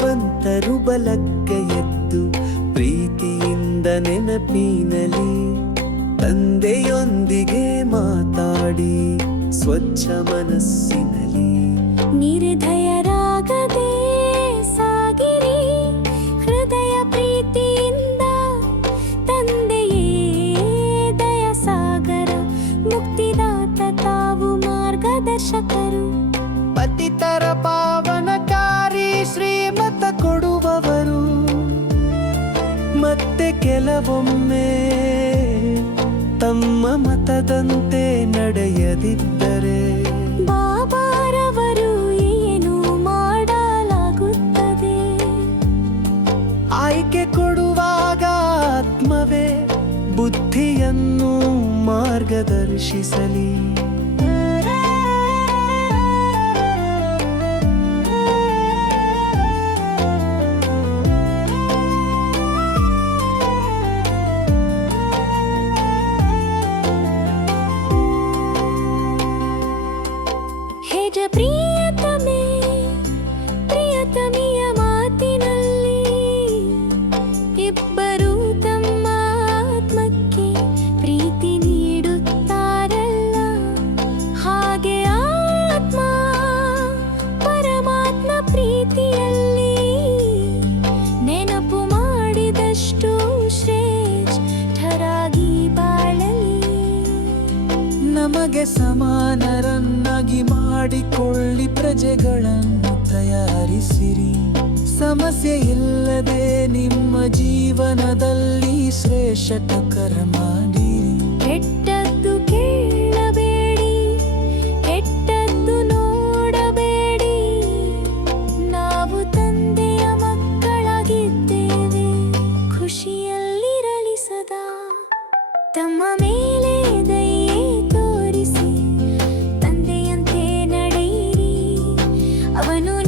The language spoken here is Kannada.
ನಿಂತರು ಬಲಕ್ಕೆ ಎದ್ದು ಪ್ರೀತಿಯಿಂದ ನೆನಪಿನಲಿ ತಂದೆಯೊಂದಿಗೆ ಮಾತಾಡಿ ಸ್ವಚ್ಛ ಮನಸ್ಸಿನಲಿ. ನಿರ್ಧಯರಾಗದೆ ಮತ್ತೆ ಕೆಲವೊಮ್ಮೆ ತಮ್ಮ ಮತದಂತೆ ನಡೆಯದಿದ್ದರೆ ಬಾಬಾರವರು ಏನು ಮಾಡಲಾಗುತ್ತದೆ? ಆಯ್ಕೆ ಕೊಡುವಾಗ ಆತ್ಮವೇ ಬುದ್ಧಿಯನ್ನು ಮಾರ್ಗದರ್ಶಿಸಲಿ. ನಮಗೆ ಸಮಾನರನ್ನಾಗಿ ಮಾಡಿಕೊಳ್ಳಿ ಪ್ರಜೆಗಳನ್ನು ತಯಾರಿಸಿರಿ. ಸಮಸ್ಯೆ ಇಲ್ಲದೆ ನಿಮ್ಮ ಜೀವನದಲ್ಲಿ ಶ್ರೇಷ್ಠ ಕರ ಮಾಡಿ ಕೆಟ್ಟದ್ದು ಕೇಳಬೇಡಿ, ಕೆಟ್ಟದ್ದು ನೋಡಬೇಡಿ. ನಾವು ತಂದೆಯ ಮಕ್ಕಳಾಗಿದ್ದೇವೆ ಖುಷಿಯಲ್ಲಿರಲಿ ಸದಾ ತಮ್ಮ ಮೇಲೆ Avenue.